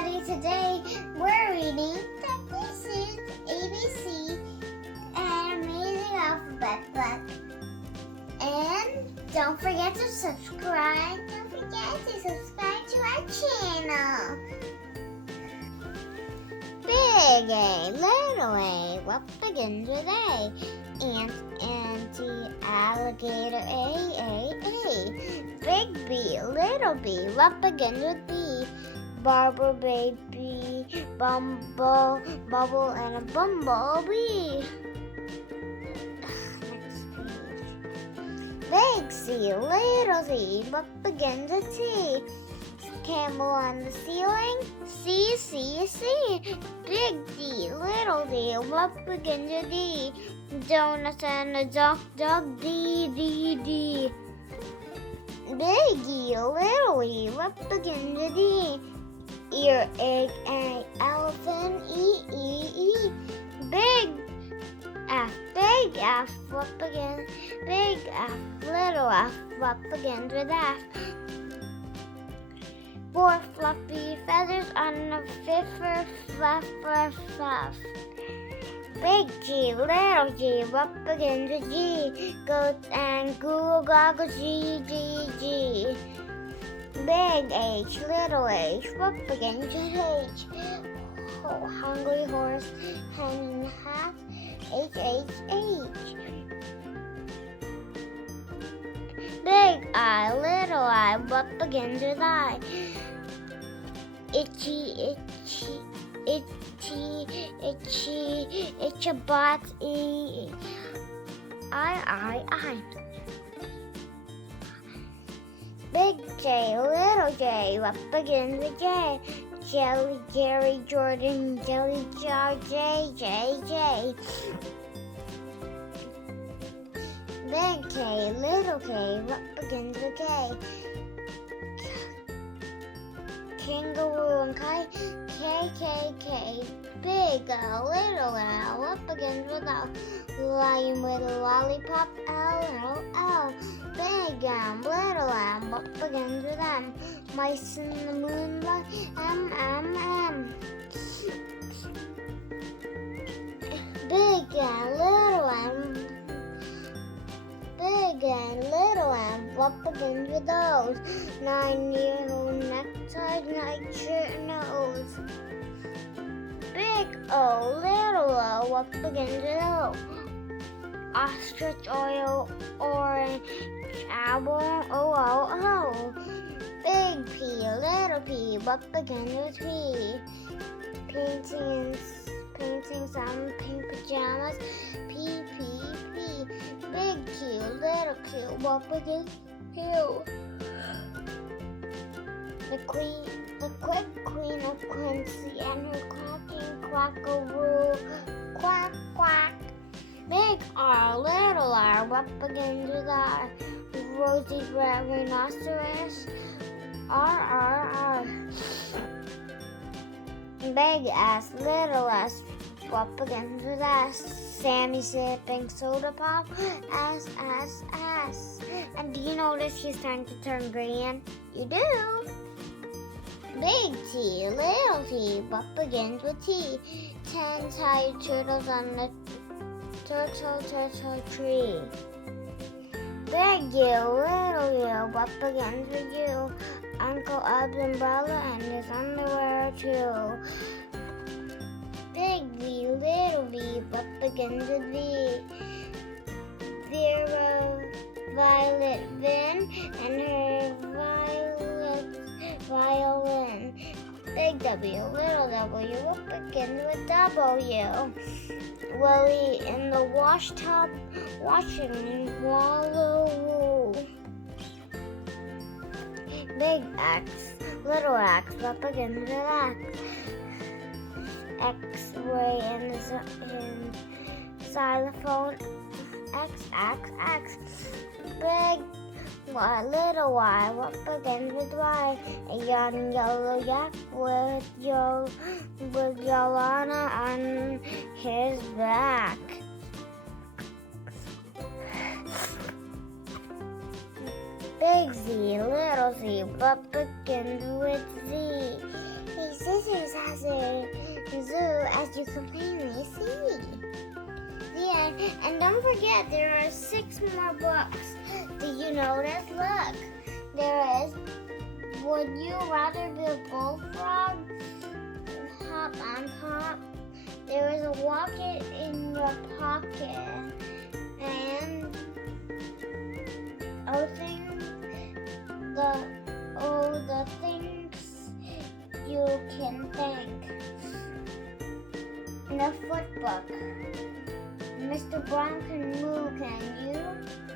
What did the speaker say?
everybody. Today we're reading This is ABC, an amazing alphabet book. And don't forget to subscribe. Don't forget to subscribe to our channel. Big A, little a, what begins with A? Ant, auntie, alligator, A. Big B, little b, what begins with B? Barber, baby, bumble, bubble, and a bumblebee. Next page. Big C, little c, what begins with C? Camel on the ceiling, C. Big D, little d, what begins with D? Donuts and a duck, D. Big E, little e, what begins with E? Ear, egg, and elephant, E. Big F, what begins? Big F, little f, what begins with F? 4 fluffy feathers on a fiffer, fluff. Big G, little g, what begins with G? Goats and goggle, G. Big H, little h, what begins with H? Hungry horse, hanging hat, H. Big I, little I, what begins with I? Itchy, bot, E. I. Big J, little j, what begins with J? Jelly, Jerry, Jordan, Jelly Jar, J. Big K, little k, what begins with K? Kangaroo and kite, K. Big L, little L, what begins with L? Lion with a lollipop, L. Big M, little M, what begins with M? Mice in the moonlight, M. Big N, little M. Big and little M, what begins with those? 9-year-old necktie, nightshirt, nose. Big O, little O, what begins with O? Ostrich, oil, orange, apple, O. Big P, little p, what begins with P? Painting some pink pajamas, P. Big Q, little q, what begins with Q? The quick queen of Quincy and her quacking quackaroo, quack. Big R, little r, what begins with R? Rosy red rhinoceros, R. Big S, little s, what begins with S? Sammy sipping soda pop, S. And do you notice he's starting to turn green? You do. Big T, little t, what begins with T? 10 tired turtles on the turtle tree. Big U, little u, what begins with U? Uncle Ub's umbrella and his underwear too. Big V, little v, what begins with V? Vera, Violet, Vin, and her violin. Big W, little w, what begins with W? Willie in the wash tub, washing wallow. Big X, little x, what begins with X? X-ray in xylophone, X. Big Y, little y, what begins with Y? A young yellow yak with Yolana on his back. Big Z, little z, what begins with Z? A scissor and zoo as you can plainly see. The end. And don't forget, there are 6 more books. Do you notice? Look, there is Would You Rather Be a Bullfrog? Hop on top. There is a Walk It in Your Pocket. And the things you can think. In the foot book. Mr. Brown can move, can you?